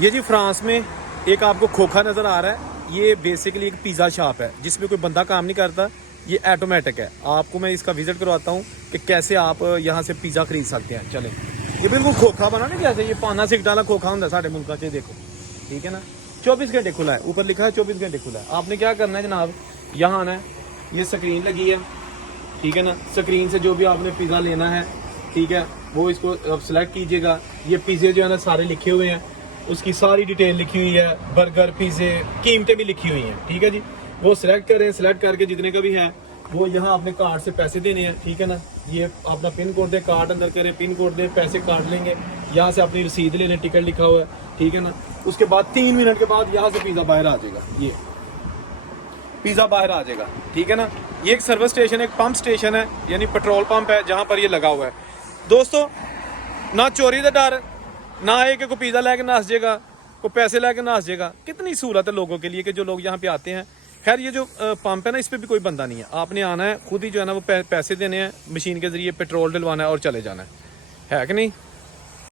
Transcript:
ये जी फ्रांस में एक आपको खोखा नज़र आ रहा है। ये बेसिकली एक पिज़्ज़ा शॉप है जिसमें कोई बंदा काम नहीं करता, ये ऑटोमेटिक है। आपको मैं इसका विजिट करवाता हूँ कि कैसे आप यहाँ से पिज़्ज़ा खरीद सकते हैं। चलें, ये बिल्कुल खोखा बना ना, जैसे ये 5 वाला खोखा होता है साढ़े मुल्क का, देखो ठीक है ना। 24 घंटे खुला है, ऊपर लिखा है 24 घंटे खुला है। आपने क्या करना है जनाब, यहाँ आना है, ये स्क्रीन लगी है ठीक है ना। स्क्रीन से जो भी आपने पिज़्ज़ा लेना है ठीक है, वो इसको अब सेलेक्ट कीजिएगा। ये पिज़्ज़े जो है ना सारे लिखे हुए हैं, उसकी सारी डिटेल लिखी हुई है, बर्गर पिज़्ज़े कीमतें भी लिखी हुई हैं ठीक है जी। वो सिलेक्ट करें, सिलेक्ट करके जितने का भी है वो यहाँ अपने कार्ड से पैसे देने हैं ठीक है ना। ये अपना पिन कोड दें, कार्ड अंदर करें, पिन कोड दें, पैसे काट लेंगे। यहाँ से अपनी रसीद ले लें, टिकट लिखा हुआ है ठीक है ना। उसके बाद 3 मिनट के बाद यहाँ से पिज़्ज़ा बाहर आ जाएगा, ये पिज़्ज़ा बाहर आ जाएगा ठीक है ना। ये एक सर्विस स्टेशन है, एक पंप स्टेशन है, यानी पेट्रोल पंप है जहाँ पर ये लगा हुआ है। दोस्तों, ना चोरी का डर, ना है कि कोई पिज़्ज़ा लेके नास जाएगा, कोई पैसे लेके नास जाएगा। कितनी सहूलत है लोगों के लिए कि जो लोग यहाँ पे आते हैं। खैर, ये जो पंप है ना, इस पर भी कोई बंदा नहीं है। आपने आना है, खुद ही जो है ना वो पैसे देने हैं, मशीन के जरिए पेट्रोल डलवाना है और चले जाना है कि नहीं।